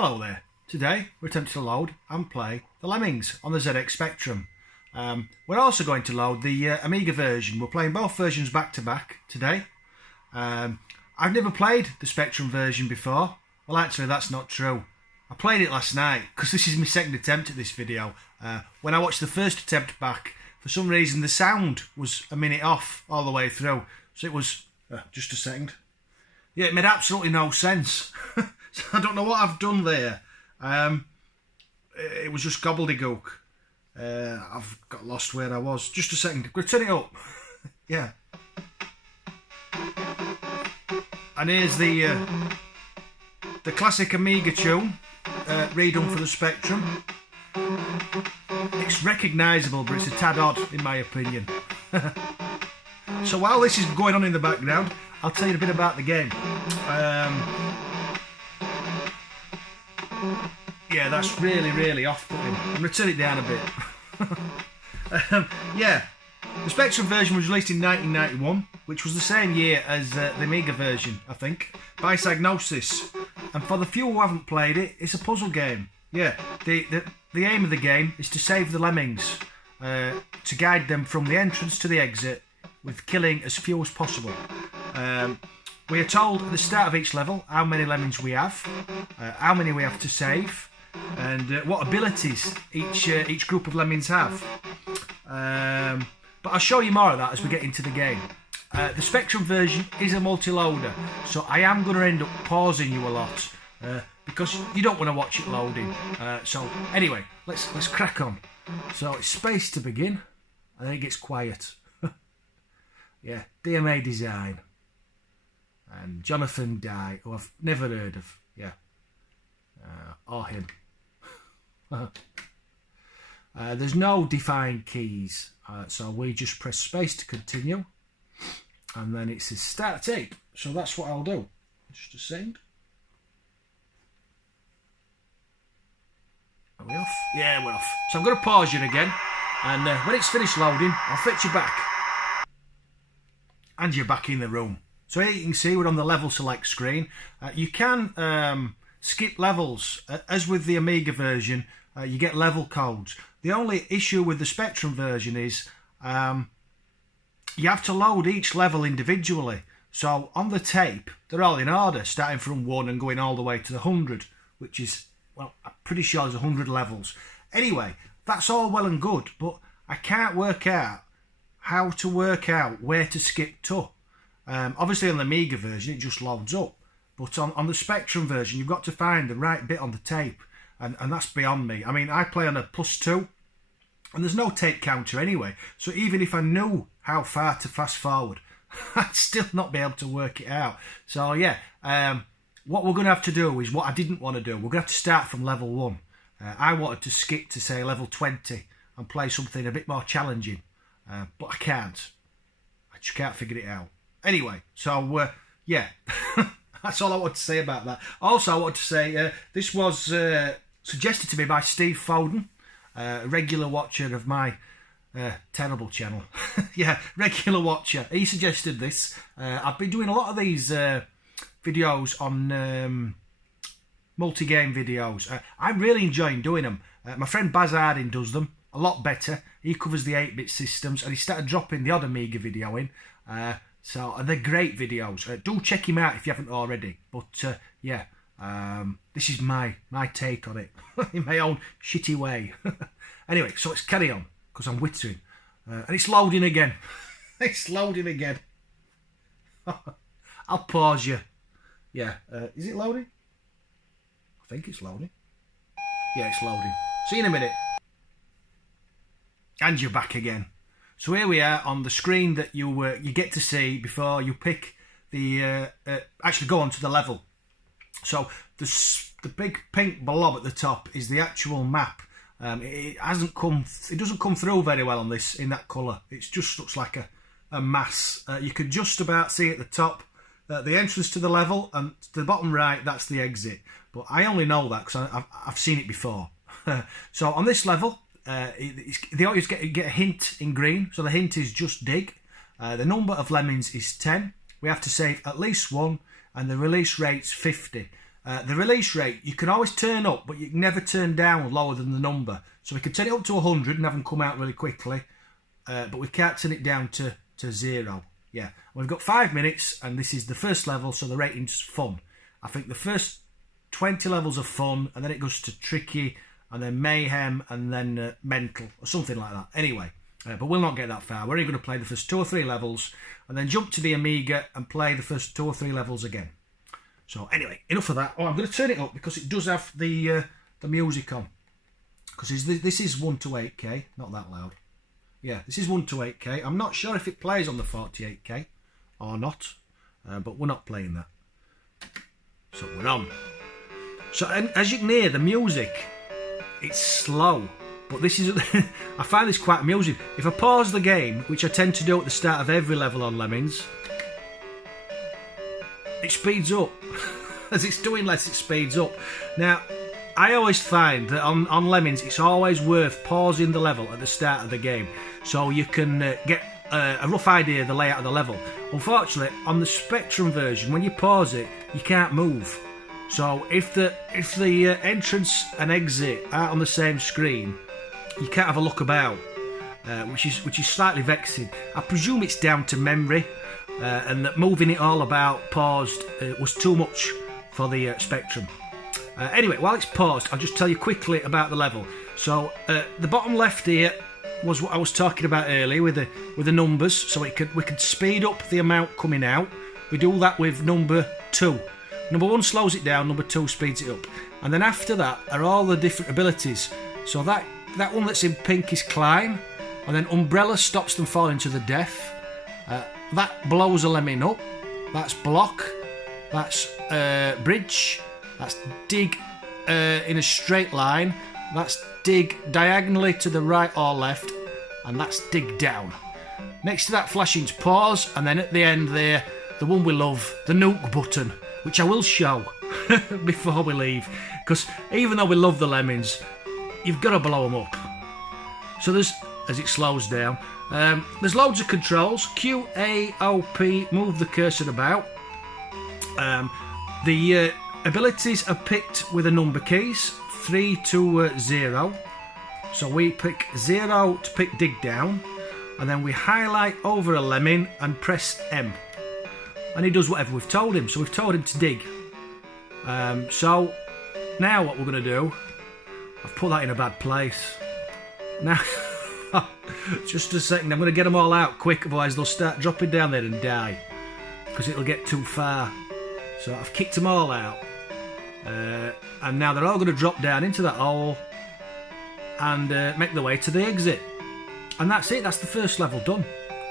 Hello there. Today we're attempting to load and play the Lemmings on the ZX Spectrum. We're also going to load the Amiga version. We're playing both versions back to back today. I've never played the Spectrum version before. Well, actually that's not true. I played it last night because this is my second attempt at this video. When I watched the first attempt back, for some reason the sound was a minute off all the way through. So it was, just a second. Yeah, it made absolutely no sense. So I don't know what I've done there. It was just gobbledygook. I've got lost where I was. Just a second. I'm going to turn it up. Yeah. And here's the classic Amiga tune, redone for the Spectrum. It's recognisable, but it's a tad odd, in my opinion. So while this is going on in the background, I'll tell you a bit about the game. Yeah, that's really off-putting. I'm going to turn it down a bit. Yeah, the Spectrum version was released in 1991, which was the same year as the Amiga version, I think, by Psygnosis. And for the few who haven't played it, it's a puzzle game. Yeah, the aim of the game is to save the Lemmings, to guide them from the entrance to the exit, with killing as few as possible. We are told at the start of each level how many Lemmings we have, how many we have to save, and what abilities each group of Lemmings have. But I'll show you more of that as we get into the game. The Spectrum version is a multi-loader, so I am going to end up pausing you a lot, because you don't want to watch it loading. So anyway, let's crack on. So it's space to begin, and then it gets quiet. Yeah, DMA Design. And Jonathan Dye, who I've never heard of. Yeah. Or him. There's no defined keys, so we just press space to continue. And then it says start tape. So that's what I'll do. Just a second. Are we off? Yeah, we're off. So I'm going to pause you again. And when it's finished loading, I'll fetch you back. And you're back in the room. So here you can see we're on the level select screen. You can skip levels. As with the Amiga version, you get level codes. The only issue with the Spectrum version is you have to load each level individually. So on the tape, they're all in order, starting from 1 and going all the way to the 100, which is, well, I'm pretty sure there's 100 levels. Anyway, that's all well and good, but I can't work out how to work out where to skip to. Obviously on the Amiga version it just loads up, but on the Spectrum version you've got to find the right bit on the tape, and that's beyond me. I mean, I play on a +2 and there's no tape counter anyway, so even if I knew how far to fast forward I'd still not be able to work it out. So yeah, what we're going to have to do is what I didn't want to do. We're going to have to start from level 1. I wanted to skip to say level 20 and play something a bit more challenging, but I can't. I just can't figure it out. Anyway, so yeah, that's all I want to say about that. Also, I want to say this was suggested to me by Steve Foden, a regular watcher of my terrible channel. Yeah, regular watcher. He suggested this. I've been doing a lot of these videos on multi-game videos. I'm really enjoying doing them. My friend Baz Harding does them a lot better. He covers the 8-bit systems, and he started dropping the odd Amiga video in. So they're great videos. Do check him out if you haven't already. But yeah, this is my take on it in my own shitty way. Anyway, so let's carry on because I'm wittering, and it's loading again. It's loading again. I'll pause you. Yeah, is it loading? I think it's loading. Yeah, it's loading. See you in a minute. And you're back again. So here we are on the screen that you get to see before you pick the actually go on to the level. So the big pink blob at the top is the actual map. It doesn't come through very well on this in that colour. It just looks like a mass. You can just about see at the top the entrance to the level, and to the bottom right that's the exit. But I only know that because I've seen it before. So on this level, they always get a hint in green, so the hint is just dig. The number of Lemmings is 10. We have to save at least 1, and the release rate's 50. The release rate, you can always turn up, but you can never turn down lower than the number. So we can turn it up to 100 and have them come out really quickly, but we can't turn it down to 0. Yeah, we've got 5 minutes, and this is the first level, so the rating's fun. I think the first 20 levels are fun, and then it goes to tricky, and then mayhem, and then mental, or something like that. Anyway, but we'll not get that far. We're only going to play the first 2 or 3 levels, and then jump to the Amiga and play the first 2 or 3 levels again. So anyway, enough of that. Oh, I'm going to turn it up because it does have the music on. Because this is 1 to 8K, not that loud. Yeah, this is 1 to 8K. I'm not sure if it plays on the 48K or not, but we're not playing that. So we're on. So and as you can hear, the music, it's slow. But this is, I find this quite amusing. If I pause the game, which I tend to do at the start of every level on Lemmings, it speeds up. As it's doing less, it speeds up. Now, I always find that on Lemmings, it's always worth pausing the level at the start of the game, so you can get a rough idea of the layout of the level. Unfortunately, on the Spectrum version, when you pause it, you can't move. So if the entrance and exit are on the same screen, you can't have a look about, which is slightly vexing. I presume it's down to memory. And that moving it all about paused was too much for the Spectrum. Anyway, while it's paused, I'll just tell you quickly about the level. So the bottom left here was what I was talking about earlier with the numbers. So we could speed up the amount coming out. We do that with number 2. Number 1 slows it down, number 2 speeds it up. And then after that are all the different abilities. So that one that's in pink is climb, and then umbrella stops them falling to the death. That blows a lemming up. That's block. That's bridge. That's dig in a straight line. That's dig diagonally to the right or left. And that's dig down. Next to that, flashing's pause. And then at the end there, the one we love, the nuke button, which I will show before we leave. Because even though we love the Lemmings, you've got to blow them up. So there's, as it slows down, there's loads of controls. Q, A, O, P, move the cursor about. The abilities are picked with the number keys, 3 to 0. So we pick 0 to pick dig down, and then we highlight over a lemming and press M. And he does whatever we've told him. So we've told him to dig. So now what we're going to do, I've put that in a bad place. Now... just a second, I'm going to get them all out quick, otherwise they'll start dropping down there and die, because it'll get too far. So I've kicked them all out, and now they're all going to drop down into that hole and make their way to the exit. And that's it, that's the first level done.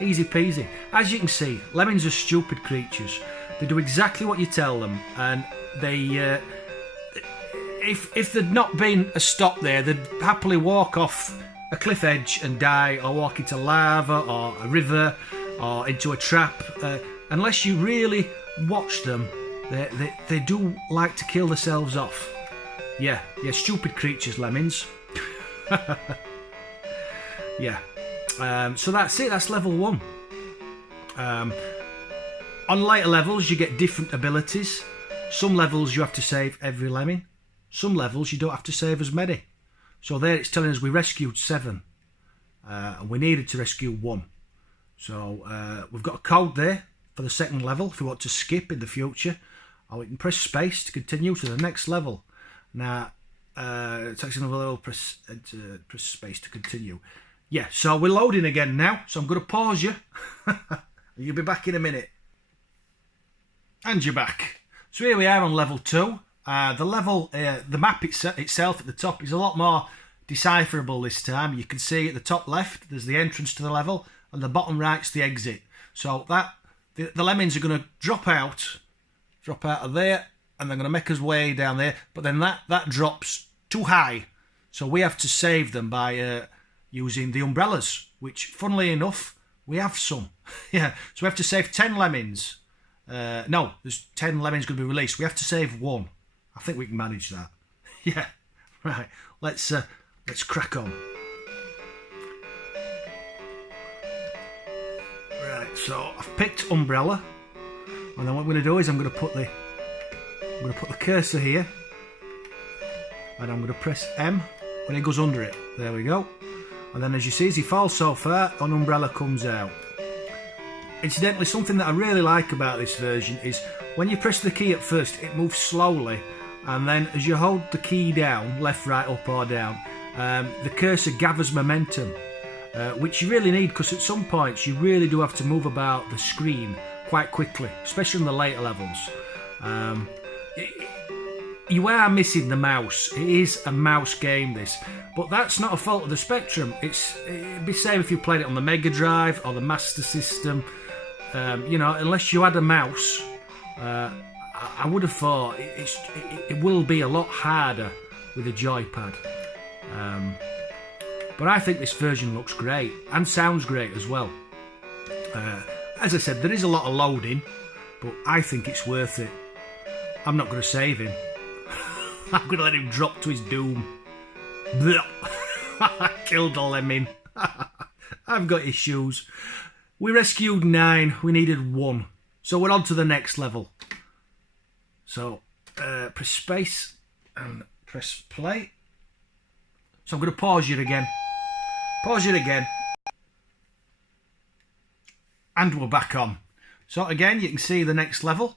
Easy peasy. As you can see, Lemmings are stupid creatures. They do exactly what you tell them, and they if there'd not been a stop there, they'd happily walk off a cliff edge and die, or walk into lava or a river or into a trap. Unless you really watch them, they do like to kill themselves off. Yeah, stupid creatures, Lemmings. Yeah. So that's it, that's level 1. On later levels you get different abilities. Some levels you have to save every lemming. Some levels you don't have to save as many. So there it's telling us we rescued 7. And we needed to rescue 1. So we've got a code there for the second level if we want to skip in the future. Or we can press space to continue to the next level. Now, takes another level, press space to continue. Yeah, so we're loading again now. So I'm going to pause you. You'll be back in a minute. And you're back. So here we are on level 2. The level, the map itself at the top is a lot more decipherable this time. You can see at the top left there's the entrance to the level, and the bottom right's the exit. So that the Lemmings are going to drop out of there, and they're going to make us way down there. But then that drops too high, so we have to save them by using the umbrellas, which, funnily enough, we have some. Yeah, so we have to save 10 Lemmings. No, there's 10 Lemmings going to be released. We have to save 1. I think we can manage that. Yeah, right. Let's crack on. Right, so I've picked umbrella, and then what I'm going to do is I'm going to put the going to put the cursor here, and I'm going to press M when it goes under it. There we go. And then as you see, as he falls so far, an umbrella comes out. Incidentally, something that I really like about this version is when you press the key at first, it moves slowly, and then as you hold the key down, left, right, up or down, the cursor gathers momentum, which you really need, because at some points you really do have to move about the screen quite quickly, especially in the later levels. You are missing the mouse. It is a mouse game, this, but that's not a fault of the Spectrum. It'd be the same if you played it on the Mega Drive or the Master System. You know, unless you had a mouse, I would have thought it will be a lot harder with a joypad. But I think this version looks great and sounds great as well. As I said, there is a lot of loading, but I think it's worth it. I'm not going to save him. I'm going to let him drop to his doom. I killed a lemming. I've got issues. We rescued 9. We needed 1. So we're on to the next level. So press space and press play. So I'm going to pause it again. Pause it again. And we're back on. So again, you can see the next level.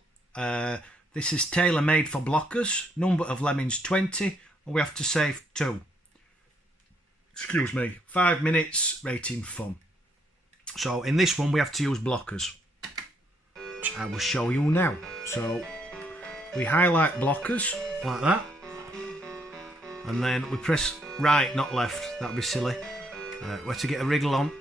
This is tailor-made for blockers. Number of lemmings 20. And we have to save 2. Excuse me. 5 minutes, rating fun. So in this one we have to use blockers, which I will show you now. So we highlight blockers like that. And then we press right, not left. That'd be silly. We have to get a wriggle on.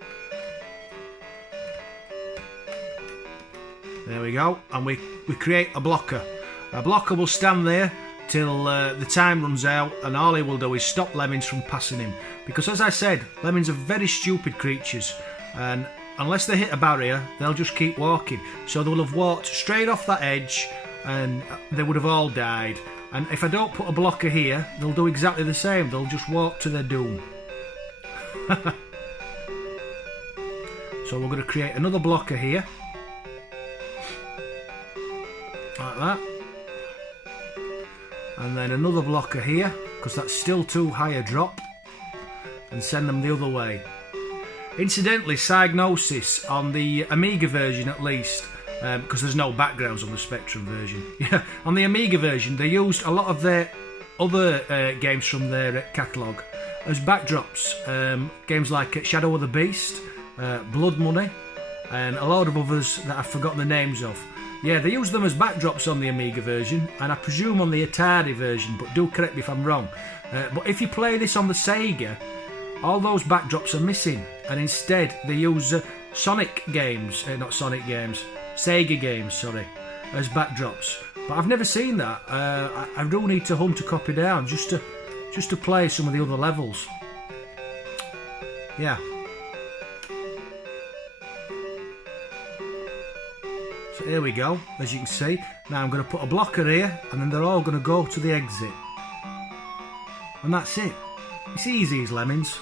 There we go. And we create a blocker. A blocker will stand there till the time runs out, and all he will do is stop lemmings from passing him. Because as I said, lemmings are very stupid creatures, and unless they hit a barrier, they'll just keep walking. So they will have walked straight off that edge, and they would have all died. And if I don't put a blocker here, they'll do exactly the same. They'll just walk to their doom. So we're going to create another blocker here. Like that. And then another blocker here, because that's still too high a drop. And send them the other way. Incidentally, Psygnosis, on the Amiga version at least, because there's no backgrounds on the Spectrum version. Yeah, on the Amiga version, they used a lot of their other games from their catalogue as backdrops. Games like Shadow of the Beast, Blood Money, and a load of others that I've forgotten the names of. Yeah, they used them as backdrops on the Amiga version, and I presume on the Atari version, but do correct me if I'm wrong. But if you play this on the Sega, all those backdrops are missing, and instead they use Sonic games, not Sonic games, Sega games, sorry, as backdrops. But I've never seen that. I do need to hunt a copy down just to play some of the other levels. Yeah. So here we go, as you can see. Now I'm going to put a blocker here, and then they're all going to go to the exit. And that's it. It's easy as lemmings.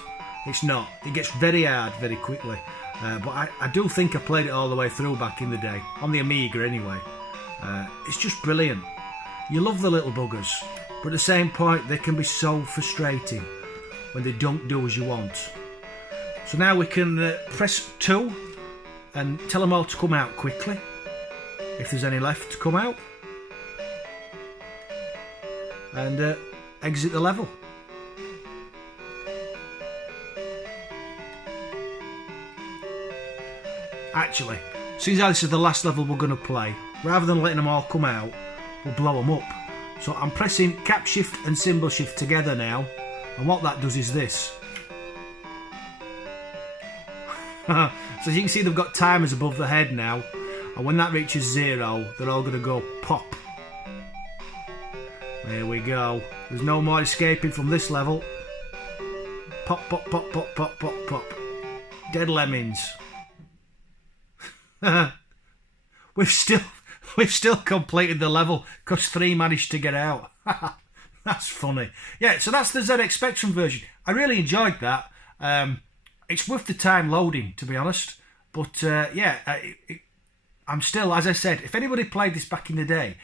It's not. It gets very hard very quickly. But I do think I played it all the way through back in the day. On the Amiga anyway. It's just brilliant. You love the little buggers. But at the same point, they can be so frustrating when they don't do as you want. So now we can press 2 and tell them all to come out quickly. If there's any left to come out. And exit the level. Actually, since this is the last level we're going to play, rather than letting them all come out, we'll blow them up. So I'm pressing cap shift and symbol shift together now, and what that does is this. So as you can see, they've got timers above the head now, and when that reaches 0, they're all going to go pop. There we go. There's no more escaping from this level. Pop, pop, pop, pop, pop, pop, pop. Dead lemmings. We've still completed the level because 3 managed to get out. That's funny. Yeah, so that's the ZX Spectrum version. I really enjoyed that. It's worth the time loading, to be honest. But yeah, I'm still, as I said, if anybody played this back in the day,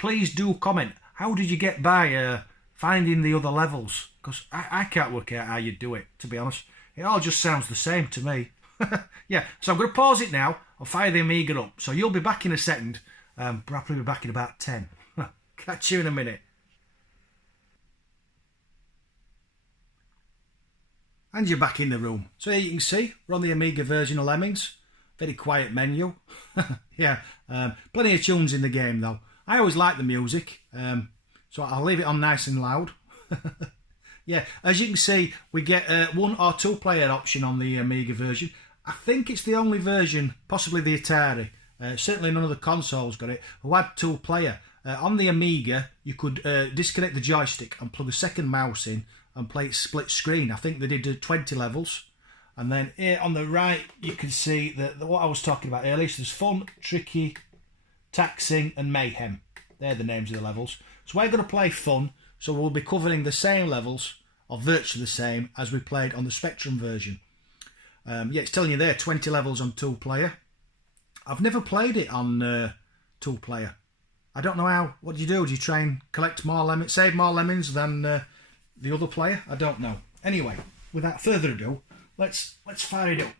please do comment. How did you get by finding the other levels? Because I can't work out how you do it, to be honest. It all just sounds the same to me. Yeah, so I'm going to pause it now. I'll fire the Amiga up. So you'll be back in a second. Probably be back in about 10. Catch you in a minute. And you're back in the room. So here you can see, we're on the Amiga version of Lemmings. Very quiet menu. Yeah, plenty of tunes in the game though. I always like the music, so I'll leave it on nice and loud. Yeah, as you can see, we get 1 or 2 player option on the Amiga version. I think it's the only version, possibly the Atari, certainly none of the consoles got it, who had 2 player. On the Amiga, you could disconnect the joystick and plug a second mouse in and play it split screen. I think they did 20 levels. And then here on the right, you can see that what I was talking about earlier. So there's Fun, Tricky, Taxing and Mayhem. They're the names of the levels. So we're going to play Fun, so we'll be covering the same levels, or virtually the same, as we played on the Spectrum version. Yeah, it's telling you there, 20 levels on 2 player. I've never played it on 2 player. I don't know how. What do you do? Do you try and collect more lemmings, save more lemmings than the other player? I don't know. Anyway, without further ado, let's fire it up.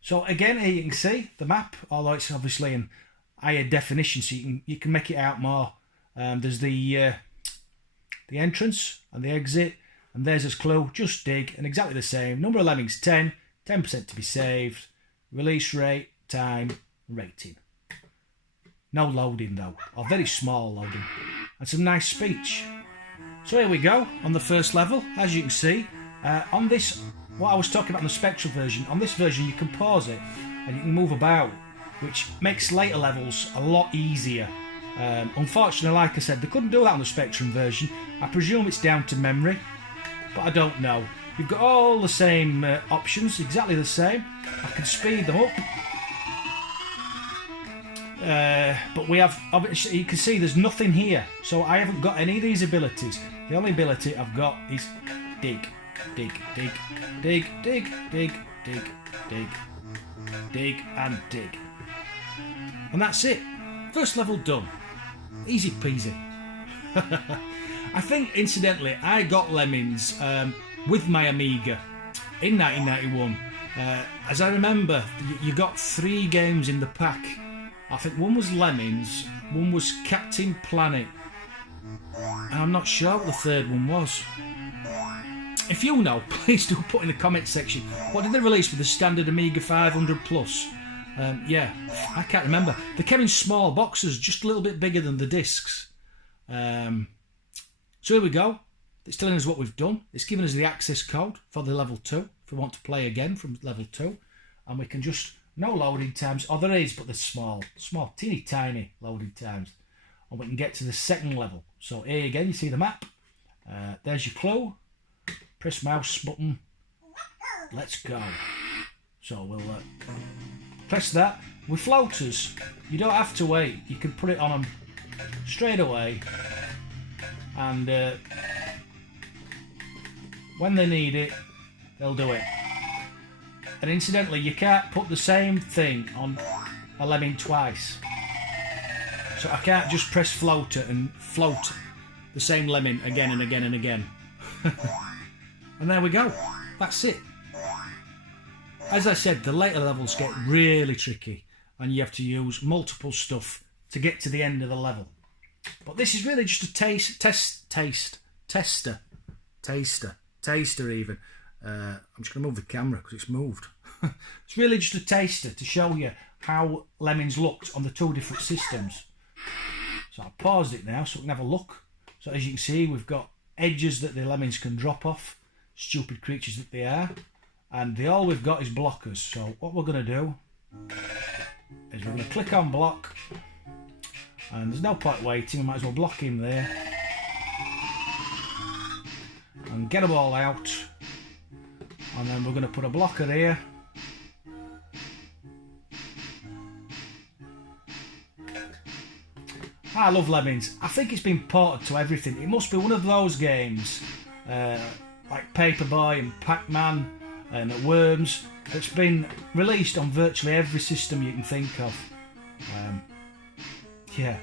So again, here you can see the map, although it's obviously in higher definition, so you can make it out more. There's the entrance and the exit, and there's his clue, just dig, and exactly the same. Number of lemmings 10, 10% to be saved, release rate, time, rating. No loading though, or very small loading, and some nice speech. So here we go, on the first level, as you can see, on this, what I was talking about on the Spectrum version, on this version you can pause it, and you can move about, which makes later levels a lot easier. Unfortunately, like I said, they couldn't do that on the Spectrum version. I presume it's down to memory, but I don't know. You've got all the same options, exactly the same. I can speed them up. But we have, obviously, you can see there's nothing here, so I haven't got any of these abilities. The only ability I've got is dig, dig, dig, dig, dig, dig, dig, dig, dig, and dig. And that's it. First level done. Easy peasy. I think, incidentally, I got Lemmings with my Amiga in 1991. As I remember, you got 3 games in the pack. I think one was Lemmings, one was Captain Planet, and I'm not sure what the third one was. If you know, please do put in the comment section. What did they release with the standard Amiga 500 Plus? Yeah, I can't remember. They came in small boxes, just a little bit bigger than the discs. So here we go. It's telling us what we've done. It's giving us the access code for the level 2, if we want to play again from level 2. And we can just, no loading times. Oh, there is, but they're small, teeny tiny loading times. And we can get to the second level. So here again, you see the map. There's your clue. Press mouse button. Let's go. So we'll press that. With floaters, you don't have to wait. You can put it on them straight away. And when they need it, they'll do it. And incidentally, you can't put the same thing on a lemming twice. So I can't just press floater and float the same lemming again and again and again. And there we go. That's it. As I said, the later levels get really tricky and you have to use multiple stuff to get to the end of the level. But this is really just a taster even. I'm just going to move the camera because it's moved. It's really just a taster to show you how Lemmings looked on the 2 different systems. So I've paused it now so we can have a look. So as you can see, we've got edges that the Lemmings can drop off, stupid creatures that they are, and all we've got is blockers. So what we're going to do is we're going to click on block, and there's no point waiting, we might as well block him there and get them all out, and then we're going to put a blocker here. I love Lemmings. I think it's been ported to everything. It must be one of those games like Paperboy and Pac-Man and Worms It's been released on virtually every system you can think of. Yeah,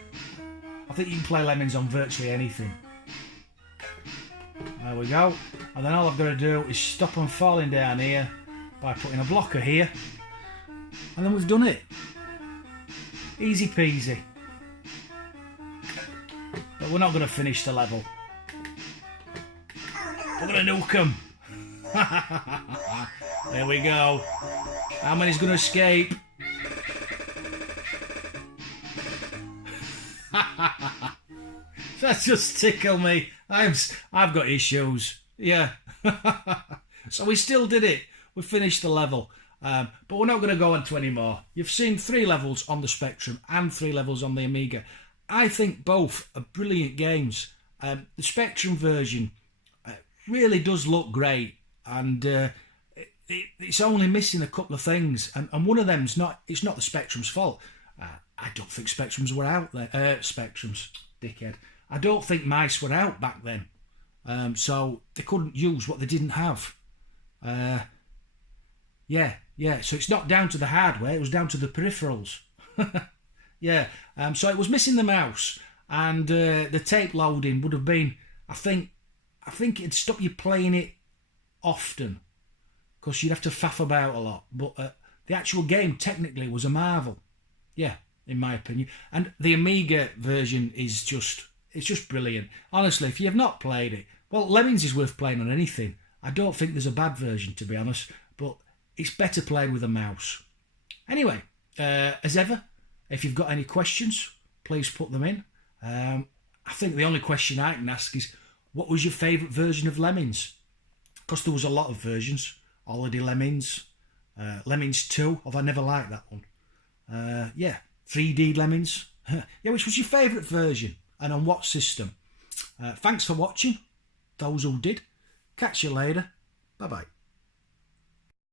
I think you can play Lemmings on virtually anything. There we go. And then all I've got to do is stop them falling down here by putting a blocker here. And then we've done it. Easy peasy. But we're not going to finish the level. We're going to nuke them. There we go. How many's going to escape? That just tickle me. I've got issues. Yeah. So we still did it. We finished the level. But we're not going to go on to any more. You've seen 3 levels on the Spectrum and 3 levels on the Amiga. I think both are brilliant games. The Spectrum version really does look great, and it's only missing a couple of things, and one of them's it's not the Spectrum's fault. I don't think Spectrums were out there. Spectrums, dickhead. I don't think mice were out back then, so they couldn't use what they didn't have. Yeah. So it's not down to the hardware; it was down to the peripherals. Yeah. So it was missing the mouse, and the tape loading would have been. I think it'd stop you playing it often, because you'd have to faff about a lot. But the actual game technically was a marvel. Yeah, in my opinion. And the Amiga version is just brilliant. Honestly, if you have not played it, well, Lemmings is worth playing on anything. I don't think there's a bad version, to be honest, but it's better played with a mouse. Anyway, as ever, if you've got any questions, please put them in. I think the only question I can ask is, what was your favourite version of Lemmings? Because there was a lot of versions. Holiday Lemmings, Lemmings 2, although I never liked that one. Yeah, 3D Lemmings. Yeah, which was your favourite version and on what system? Thanks for watching, those who did. Catch you later. Bye-bye.